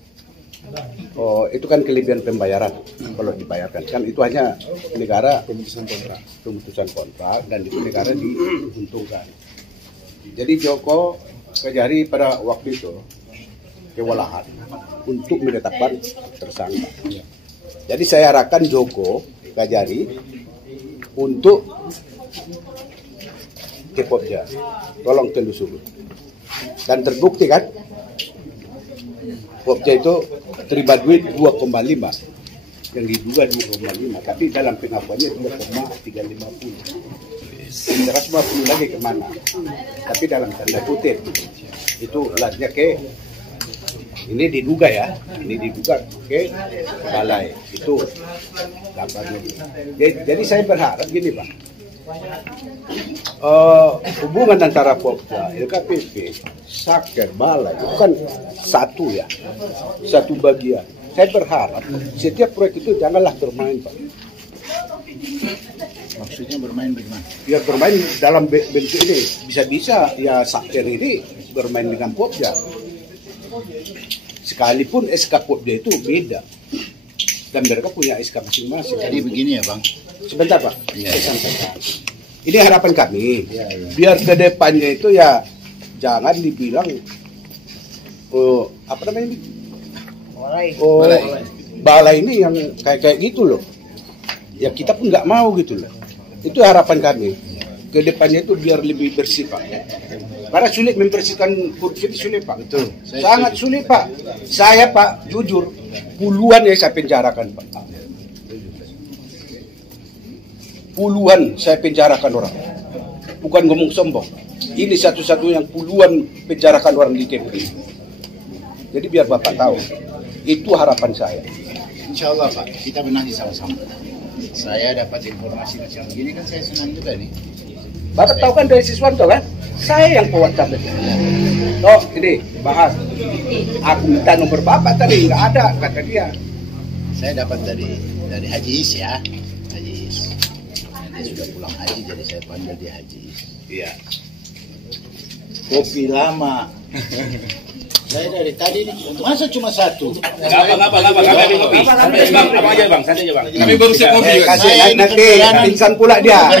Oh, itu kan kelebihan pembayaran kalau dibayarkan. Kan itu hanya negara pemutusan kontrak dan itu negara diuntungkan. Jadi Joko Kajari pada waktu itu kewalahan untuk menetapkan tersangka. Jadi saya arahkan Joko Kajari untuk ke Popja, tolong telusuri. Dan terbukti kan, Popja itu terima duit 2,5, yang diduga 2,5, tapi dalam pengakuannya 2,350. 150 lagi kemana? Tapi dalam tanda kutip itu lasnya ke ini diduga ya, ini diduga ke balai itu. Jadi saya berharap gini Bang, hubungan antara Popja, LKPP, Saker, balai itu kan satu ya, satu bagian. Saya berharap setiap proyek itu janganlah bermain Pak. Maksudnya bermain bagaimana? Biar bermain dalam bentuk ini, bisa-bisa ya Saker ini bermain dengan Popja. Sekalipun SK Popja itu beda dan mereka punya SK masing-masing. Jadi begini ya Bang. Sebentar Pak, Ya. saya sampaikan. Ini harapan kami, biar ke depannya itu ya jangan dibilang apa namanya ini? Balai ini yang kayak gitu loh. Ya kita pun nggak mau gitu loh. Itu harapan kami. Ke depannya itu biar lebih bersih Pak. Karena sulit membersihkan kursi sulit Pak. Betul. Sangat sulit Pak. Saya Pak jujur puluhan yang saya penjarakan Pak. puluhan saya penjarakan orang. Bukan ngomong sombong. Ini satu-satunya yang puluhan penjarakan orang di Kepri. Jadi biar Bapak tahu, itu harapan saya. Insya Allah Pak, kita benahi sama-sama. Saya dapat informasi macam begini kan saya senang juga nih. Bapak tahu kan dari Siswanto kan? Saya yang buat tablet. Oh, ini bahas. Aku minta nomor Bapak tadi, nggak ada, kata dia. Saya dapat dari Haji Is ya. Haji Is. Dia sudah pulang haji, jadi saya panggil dia Haji Is. Iya. Kopi lama. Saya dari tadi nih, masa cuma satu? Kami ambil kopi. Apa aja bang, santai aja bang. Kami baru siap kopi juga. Kasih nanti pingsan pula dia.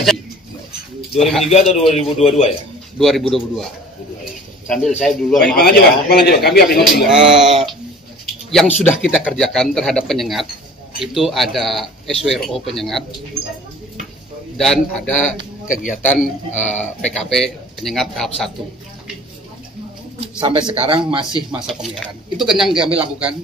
2003 atau 2022 ya? 2022. Sambil saya duluan. Baik, bang aja bang, kami ambil kopi. Yang sudah kita kerjakan terhadap penyengat itu ada SWRO penyengat dan ada kegiatan PKP penyengat tahap 1. Sampai sekarang masih masa pemeliharaan. Itu kan yang kami lakukan.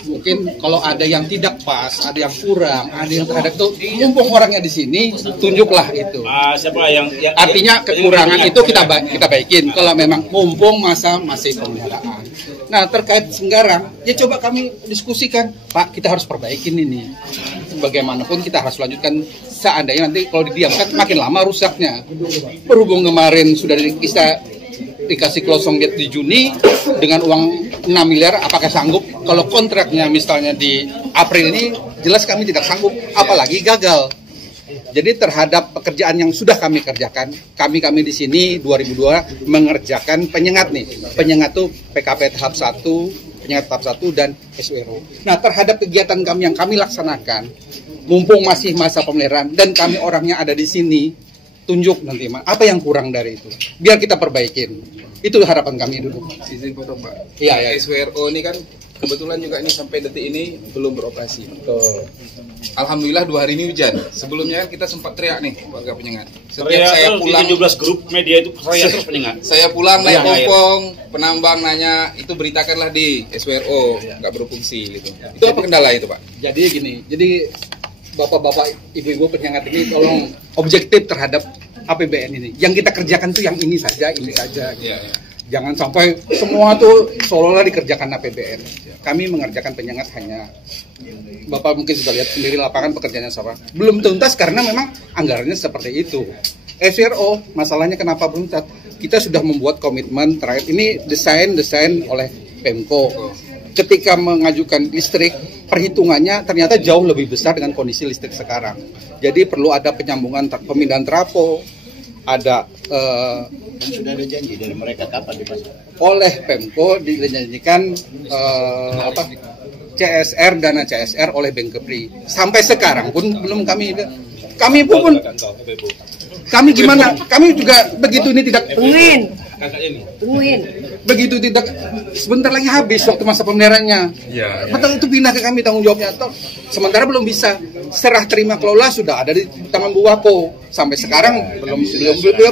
Mungkin kalau ada yang tidak pas, ada yang kurang, ada yang terhadap itu, mumpung orangnya di sini, tunjuklah itu. Siapa yang Artinya kekurangan itu kita baikin. Kalau memang mumpung masa masih pemeliharaan. Nah terkait Senggarang, ya coba kami diskusikan, Pak, kita harus perbaikin ini. Bagaimanapun kita harus lanjutkan. Seandainya nanti kalau didiamkan makin lama rusaknya. Berhubung kemarin sudah dikasih kosong di Juni dengan uang 6 miliar, apakah sanggup? Kalau kontraknya misalnya di April ini, jelas kami tidak sanggup, apalagi gagal. Jadi terhadap pekerjaan yang sudah kami kerjakan, kami di sini 2002 mengerjakan penyengat nih. Penyengat itu PKP tahap 1, penyengat tahap 1 dan SWRO. Nah, terhadap kegiatan kami yang kami laksanakan, mumpung masih masa pemeliharaan dan kami orangnya ada di sini, tunjuk nanti apa yang kurang dari itu. Biar kita perbaikin. Itu harapan kami dulu. Izin foto Pak. Iya. SWRO ini kan kebetulan juga ini sampai detik ini belum beroperasi. Betul. Alhamdulillah 2 hari ini hujan. Sebelumnya kan kita sempat teriak nih warga penyengat. Setiap Teriak saya terus pulang di 17 grup media itu saya terus penyengat. Saya pulang naik Yang air. pompong, penambang nanya, itu beritakanlah di SWRO, nggak berfungsi gitu. Itu apa kendala itu Pak? Jadi gini, bapak-bapak, ibu-ibu penyengat ini tolong objektif terhadap APBN ini. Yang kita kerjakan tuh yang ini saja. Jangan sampai semua tuh seolah-olah dikerjakan APBN. Kami mengerjakan penyengat hanya, Bapak mungkin sudah lihat sendiri lapangan pekerjaannya siapa. Belum tuntas karena memang anggarannya seperti itu. SWRO, masalahnya kenapa belum tuntas? Kita sudah membuat komitmen terakhir. Ini desain oleh Pemko. Ketika mengajukan listrik, perhitungannya ternyata jauh lebih besar dengan kondisi listrik sekarang. Jadi perlu ada penyambungan pemindahan trafo, ada Sudah ada janji dari mereka kapan dipasang? oleh Pemko dijanjikan CSR, dana CSR oleh Bank Kepri. Sampai sekarang pun belum kami gimana? Kami juga begitu ini tidak tungguin. Begitu tidak, sebentar lagi habis waktu masa pemeliharaannya. Betul itu pindah ke kami tanggung jawabnya. Sementara belum bisa serah terima kelola sudah ada di tangan Bu Wako. Sampai sekarang belum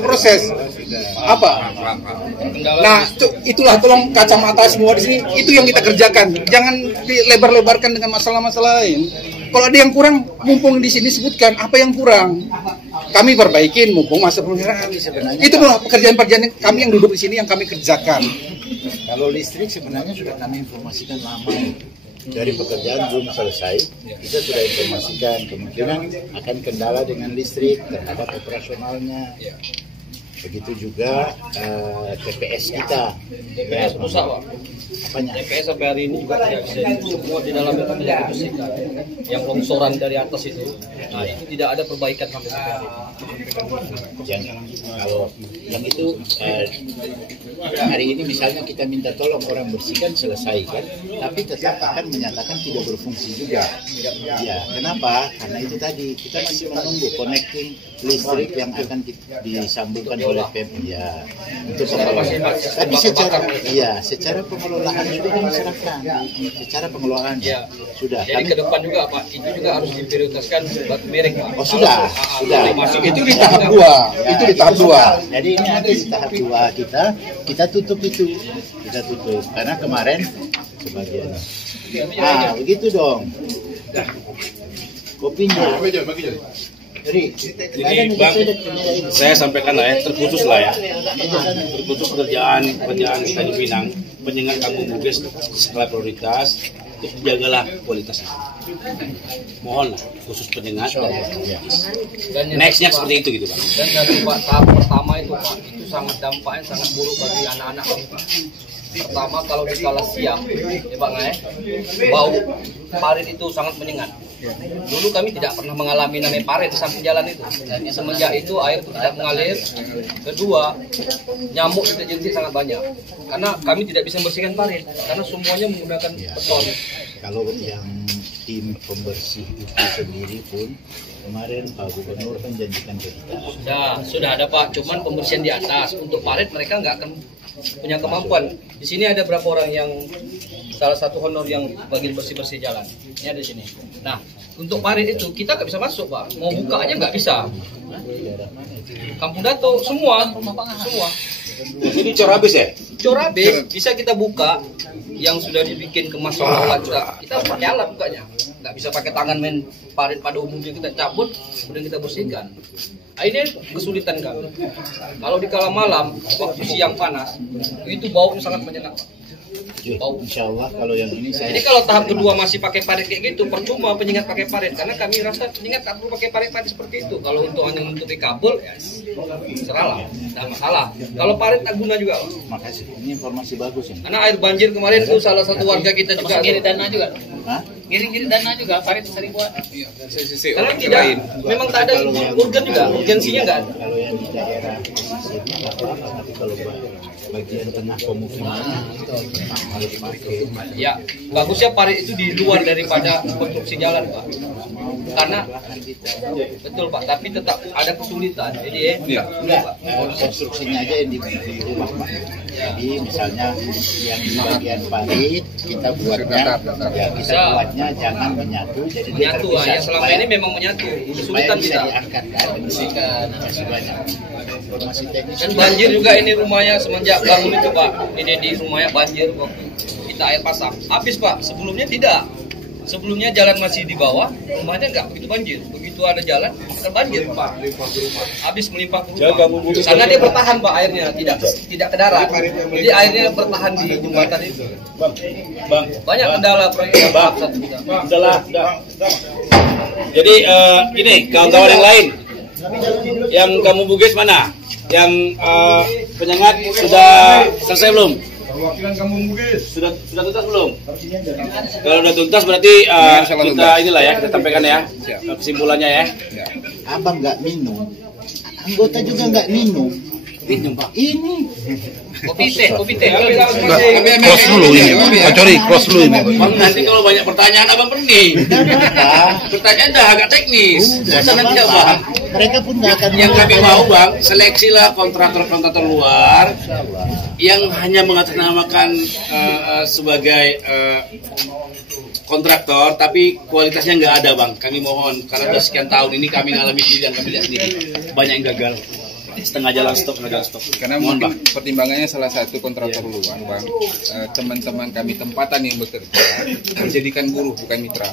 proses. Apa? Nah, itulah tolong kacamata semua di sini. Itu yang kita kerjakan. Jangan dilebar-lebarkan dengan masalah-masalah lain. Kalau ada yang kurang, mumpung di sini sebutkan apa yang kurang. Kami perbaikin mumpung masa pemeliharaan. Itu pekerjaan-pekerjaan kami yang duduk di sini yang kami kerjakan. Kalau listrik sebenarnya sudah kami informasikan lama. Dari pekerjaan belum selesai, kita sudah informasikan kemungkinan akan kendala dengan listrik terhadap operasionalnya. Begitu juga TPS kita. TPS rusak Pak. Apanya? TPS sampai hari ini juga tidak bisa semua di dalamnya kan tidak dibersihkan. Yang longsoran dari atas itu, nah itu tidak ada perbaikan sampai sekarang. Kalau yang itu hari ini misalnya kita minta tolong orang bersihkan selesai kan, tapi tetap akan menyatakan tidak berfungsi juga. Ya, kenapa? Karena itu tadi kita masih menunggu connecting listrik yang akan disambungkan oleh PEM. Ya, untuk pengelolaan. Tapi secara pengelolaan sudah kami serahkan. Secara pengelolaan sudah. Jadi ke depan juga Pak, itu juga harus diprioritaskan batu merek Pak. Oh sudah. Itu di tahap 2. Itu di tahap 2. Jadi ini ada di tahap 2 kita tutup itu. Kita tutup karena kemarin sebagian. Begitu dong. Kopinya. Ini Bang, saya sampaikan lah ya, terkhusus lah ya, terkhusus pekerjaan kita di Pinang, penyengat Kampung Bugis skala prioritas, itu jagalah kualitasnya. Mohon lah, khusus penyengat. Dan nextnya seperti itu gitu Bang. Dan satu Pak, tahap pertama itu Pak, itu sangat dampaknya sangat buruk bagi anak-anak kami Pak. Pertama kalau di skala siang, ya Bang ya, bau parit itu sangat menyengat. Dulu kami tidak pernah mengalami namanya parit di samping jalan itu. Jadi semenjak itu air itu tidak mengalir. Kedua, nyamuk di jentik sangat banyak. Karena kami tidak bisa membersihkan parit, karena semuanya menggunakan beton. Kalau yang tim pembersih itu sendiri pun kemarin Pak Gubernur kan janjikan ke kita. Sudah ada Pak, cuman pembersihan di atas. Untuk parit mereka nggak akan punya kemampuan. Di sini ada berapa orang yang salah satu honor yang bagian bersih-bersih jalan. Ini ada di sini. Nah, untuk parit itu kita nggak bisa masuk Pak. Mau buka aja nggak bisa. Kampung Dato semua. Ini cor habis ya? Cor habis bisa kita buka yang sudah dibikin kemas sama kita pakai alat bukanya. Nggak bisa pakai tangan main parit pada umumnya, kita cabut kemudian kita bersihkan. Nah, ini kesulitan kami. Kalau di kala malam waktu siang panas itu baunya sangat menyengat Pak. Bau. Insya Allah kalau yang ini saya. Jadi kalau tahap kedua masih pakai parit kayak gitu, percuma penyengat pakai parit, karena kami rasa penyengat tak perlu pakai parit seperti itu. Kalau untuk hanya menutupi kabel, ya seralah, tidak masalah. Kalau parit tak guna juga. Makasih. Ini informasi bagus ya. Karena air banjir kemarin itu salah satu warga kita juga ngirit dana juga. Hah? Ngirit dana juga parit sering buat. Karena tidak, memang tak ada urgen juga, urgensinya nggak ada. Kalau yang di daerah sini apa-apa, tapi kalau bagian tengah pemukimannya harus pakai. Ya, bagusnya parit itu di luar daripada konstruksi jalan Pak. Karena betul Pak, tapi tetap ada kesulitan. Jadi enggak, konstruksinya aja yang di rumah Pak. Jadi misalnya yang di bagian parit kita buatnya, ya kita buatnya jangan menyatu, jadi menyatu ya. Selama ini memang menyatu, kesulitan kita. Diangkat kan, masih banyak. Informasi teknis. Dan banjir juga ini rumahnya semenjak bangun itu Pak. Ini di rumahnya banjir waktu kita air pasang. Habis Pak, sebelumnya tidak. Sebelumnya jalan masih di bawah, rumahnya nggak begitu banjir. Begitu ada jalan, kita banjir Pak. Habis melimpah ke rumah. Karena dia bertahan Pak airnya, tidak ke darat. Jadi airnya bertahan di jembatan itu. Bang. Banyak kendala proyek Bang. Udah. Jadi ini kawan-kawan yang lain, yang Kampung Bugis mana? Yang penyengat sudah selesai belum? Perwakilan Kampung Bugis sudah tuntas belum? Kalau sudah tuntas berarti kita inilah ya, kita sampaikan ya kesimpulannya ya. Abang nggak minum, anggota juga nggak minum. Minum Pak. Ini kopi teh. Cross dulu ini, Pak Cori, cross dulu ini. Bang, nanti kalau banyak pertanyaan abang pergi. Pertanyaan dah agak teknis. Nanti Bang. Mereka pun nggak akan. Yang kami mau Bang, seleksilah kontraktor luar yang hanya mengatasnamakan sebagai kontraktor, tapi kualitasnya nggak ada Bang. Kami mohon, karena sudah sekian tahun ini kami ngalami sendiri dan kami lihat sendiri banyak yang gagal. Setengah jalan stop. Karena mungkin pertimbangannya salah satu kontraktor luar Bang, teman-teman kami tempatan yang bekerja menjadikan buruh bukan mitra.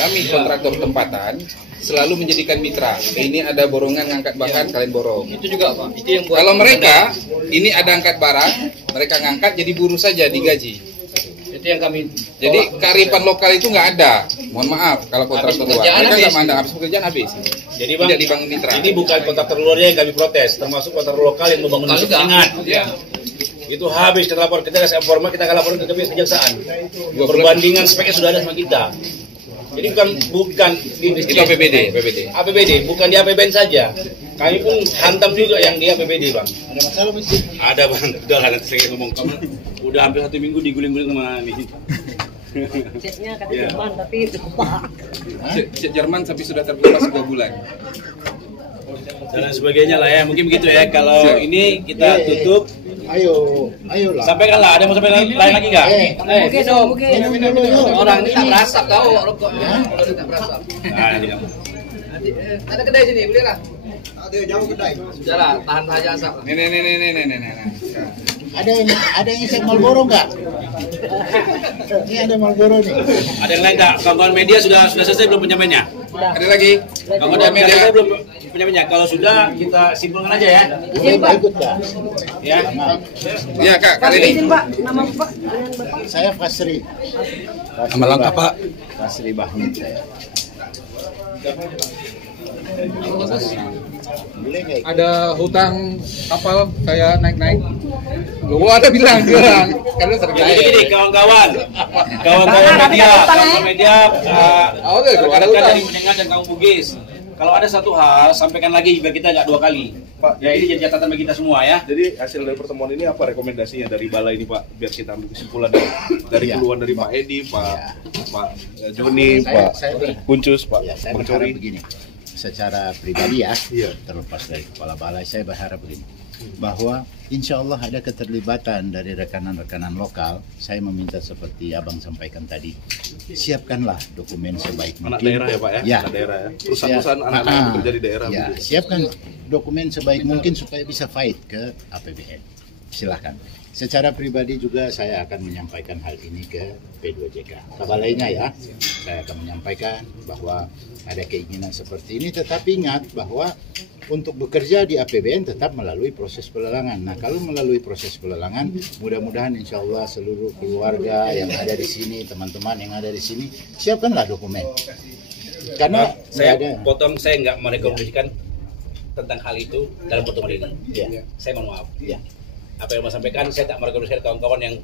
Kami kontraktor tempatan selalu menjadikan mitra. Ini ada borongan ngangkat bahan, kalian borong. Itu juga Pak. Itu yang buat. Kalau mereka ini ada angkat barang, mereka ngangkat jadi buruh saja digaji. Itu yang kami. Jadi kearifan lokal itu nggak ada. Mohon maaf kalau kontraktor luar. Mereka nggak mandang habis pekerjaan habis. Jadi Bang, tidak dibangun mitra. Ini bukan kontraktor luarnya yang kami protes, termasuk kontraktor lokal yang membangun penyengat. Ya. Itu habis kita lapor, kita kasih informa, kita akan laporin ke kejaksaan. Perbandingan speknya sudah ada sama kita. Jadi bukan di itu APBD, bukan di APBN saja. Kami pun hantam juga yang di APBD Bang. Ada masalah masih? Ada Bang, udah lah nanti saya ngomong. Udah hampir 1 minggu diguling-guling sama ini. Ceknya kata Jerman tapi lupa. Cek Jerman tapi sudah terkelupas 2 bulan. Dan sebagainya lah ya, mungkin begitu ya. Kalau ini kita tutup. Ayolah. Sampaikanlah, ada mau sampaikan lain lagi nggak? Minum. Orang ini tak berasap tahu rokoknya. Kalau tak berasap. Nah, ini kamu. Ada kedai sini, belilah. Ada jauh kedai. Sudahlah, tahan saja asap. Nih. Ada yang isi Marlboro nggak? Ini ada Marlboro nih. Ada yang lain nggak? Kawan-kawan media sudah selesai belum penyampaiannya? Ada lagi? Kawan-kawan media saya belum penyampaiannya. Kalau sudah kita simpulkan aja ya. Ini ikut Kak. Ya. Ya Kak, kali ini. Izin Pak, nama Pak. Saya Fasri. Nama lengkap Pak. Fasri Bahmid saya. Ada hutang kapal saya naik-naik. Gua ada bilang karena Jadi terkait. gini kawan-kawan media, rekan-rekan dari Menyengat dan kaum Bugis. Kalau ada satu hal, sampaikan lagi biar kita nggak 2 kali. Pak, Ya ini jadi catatan bagi kita semua ya. Jadi hasil dari pertemuan ini apa rekomendasinya dari balai ini Pak? Biar kita ambil kesimpulan dari keluhan dari Pak Edi, Pak Joni, Pak Kuncus, Pak Saya Bang berharap Cori. begini, secara pribadi ya, terlepas dari kepala balai, saya berharap begini, bahwa insya Allah ada keterlibatan dari rekanan-rekanan lokal. Saya meminta seperti Abang sampaikan tadi, siapkanlah dokumen sebaik mungkin. Anak daerah ya Pak ya? Ya. Anak daerah ya. Perusahaan-perusahaan anak-anak yang bekerja di daerah. Ya, begitu. siapkan dokumen sebaik mungkin supaya bisa fight ke APBN. Silahkan. Secara pribadi juga saya akan menyampaikan hal ini ke P2JK. Kabalainya ya, saya akan menyampaikan bahwa ada keinginan seperti ini, tetapi ingat bahwa untuk bekerja di APBN tetap melalui proses pelelangan. Nah, kalau melalui proses pelelangan, mudah-mudahan insya Allah seluruh keluarga yang ada di sini, teman-teman yang ada di sini, siapkanlah dokumen. Karena saya nggak ada. potong, saya nggak merekomendasikan tentang hal itu dalam pertemuan ini. Ya. Saya mohon maaf. Ya. Apa yang mau sampaikan, saya tak merekomendasikan kawan-kawan yang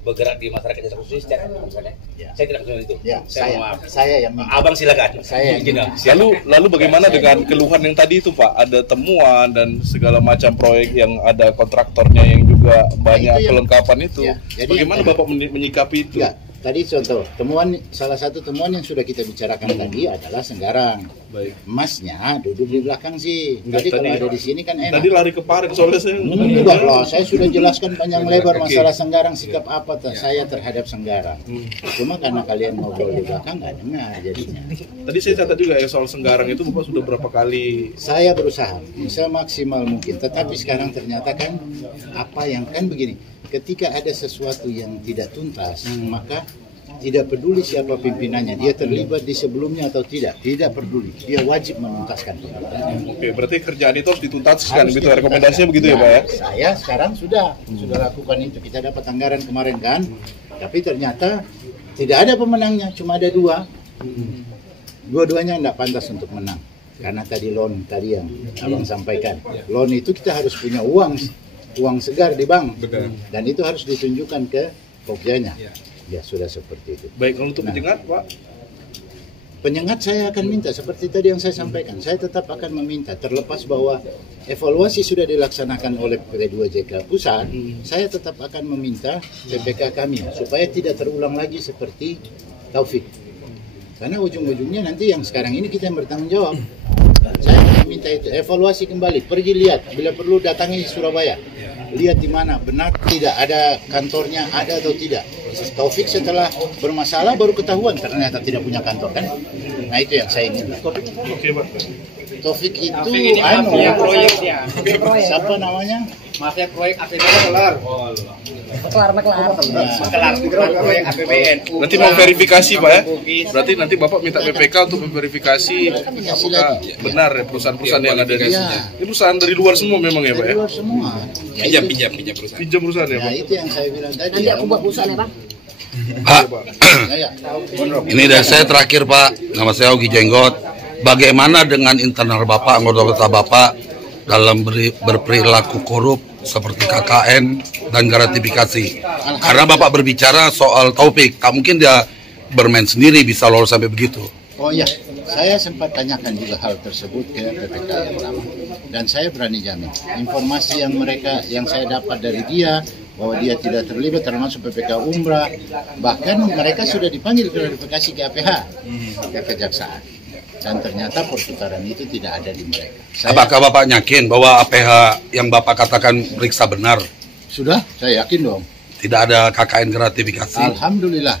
bergerak di masyarakat desa khusus, saya tidak melakukan itu. Ya, Saya mohon maaf. saya yang minta. Abang silakan. Saya Izin, Lalu bagaimana dengan keluhan yang tadi itu Pak? Ada temuan dan segala macam proyek yang ada kontraktornya yang juga banyak itu yang- kelengkapan itu. Ya, jadi Bagaimana yang- Bapak menyikapi itu? Ya, tadi contoh salah satu temuan yang sudah kita bicarakan tadi adalah Senggarang. Baik. Emasnya duduk di belakang sih. Enggak, Tadi kalau tadi- ada di sini kan enak. Tadi lari ke Paren soalnya saya. Enggak loh, saya sudah jelaskan panjang lebar masalah Senggarang, sikap apa saya terhadap Senggarang. Cuma karena kalian ngobrol di belakang nggak dengar jadinya. Tadi saya catat juga ya soal Senggarang itu Bapak sudah berapa kali. Saya berusaha semaksimal mungkin, tetapi sekarang ternyata kan apa yang kan begini, ketika ada sesuatu yang tidak tuntas, maka tidak peduli siapa pimpinannya, dia terlibat di sebelumnya atau tidak peduli, dia wajib menuntaskan perkara. Oke, berarti kerjaan itu harus dituntaskan, Harus gitu dituntaskan. rekomendasinya begitu ya Pak ya? Saya sekarang sudah lakukan itu. Kita dapat anggaran kemarin kan, tapi ternyata tidak ada pemenangnya, cuma ada 2. Dua-duanya tidak pantas untuk menang. Karena tadi loan tadi yang Abang sampaikan, loan itu kita harus punya uang segar di bank, dan itu harus ditunjukkan ke pokjanya. Ya sudah seperti itu. Baik, kalau untuk penyengat Pak? Penyengat saya akan minta seperti tadi yang saya sampaikan. Saya tetap akan meminta, terlepas bahwa evaluasi sudah dilaksanakan oleh P2JK pusat, saya tetap akan meminta PPK kami supaya tidak terulang lagi seperti Taufik. Karena ujung-ujungnya nanti yang sekarang ini kita yang bertanggung jawab. Saya akan minta itu, evaluasi kembali, pergi lihat, bila perlu datangi Surabaya. Lihat di mana benar tidak ada kantornya, ada atau tidak. Taufik setelah bermasalah baru ketahuan ternyata tidak punya kantor kan. Nah itu yang saya ingin. Oke Pak. Taufik itu ini mafia proyek dia. siapa namanya? Mafia proyek APBN kelar. Kelar. Kelar proyek APBN. Nanti mau verifikasi Pak ya? Berarti nanti Bapak minta PPK untuk memverifikasi apakah benar ya perusahaan-perusahaan yang ada di sini. Ini perusahaan dari luar semua memang ya Pak ya? Dari luar semua. Pinjam perusahaan. Pinjam perusahaan ya Nah Pak? itu yang saya bilang tadi. Nanti aku buat perusahaan ya Pak. Pak, Ya. ini dari saya terakhir Pak. Nama saya Ogi Jenggot. Bagaimana dengan internal Bapak, anggota Bapak dalam berperilaku korup seperti KKN dan gratifikasi? Karena Bapak berbicara soal Taufik, tak mungkin dia bermain sendiri bisa lolos sampai begitu. Oh ya, saya sempat tanyakan juga hal tersebut ke PPK yang lama. Dan saya berani jamin, informasi yang saya dapat dari dia, bahwa dia tidak terlibat termasuk PPK Umrah, bahkan mereka sudah dipanggil klarifikasi ke APH, ke Kejaksaan. Dan ternyata perputaran itu tidak ada di mereka. Apakah Bapak yakin bahwa APH yang Bapak katakan periksa benar? Sudah, saya yakin dong. Tidak ada KKN gratifikasi? Alhamdulillah,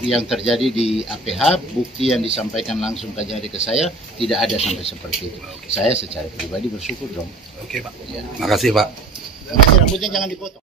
yang terjadi di APH, bukti yang disampaikan langsung ke saya, tidak ada sampai seperti itu. Saya secara pribadi bersyukur dong. Oke Pak. Makasih Pak. Makasih, rambutnya jangan dipotong.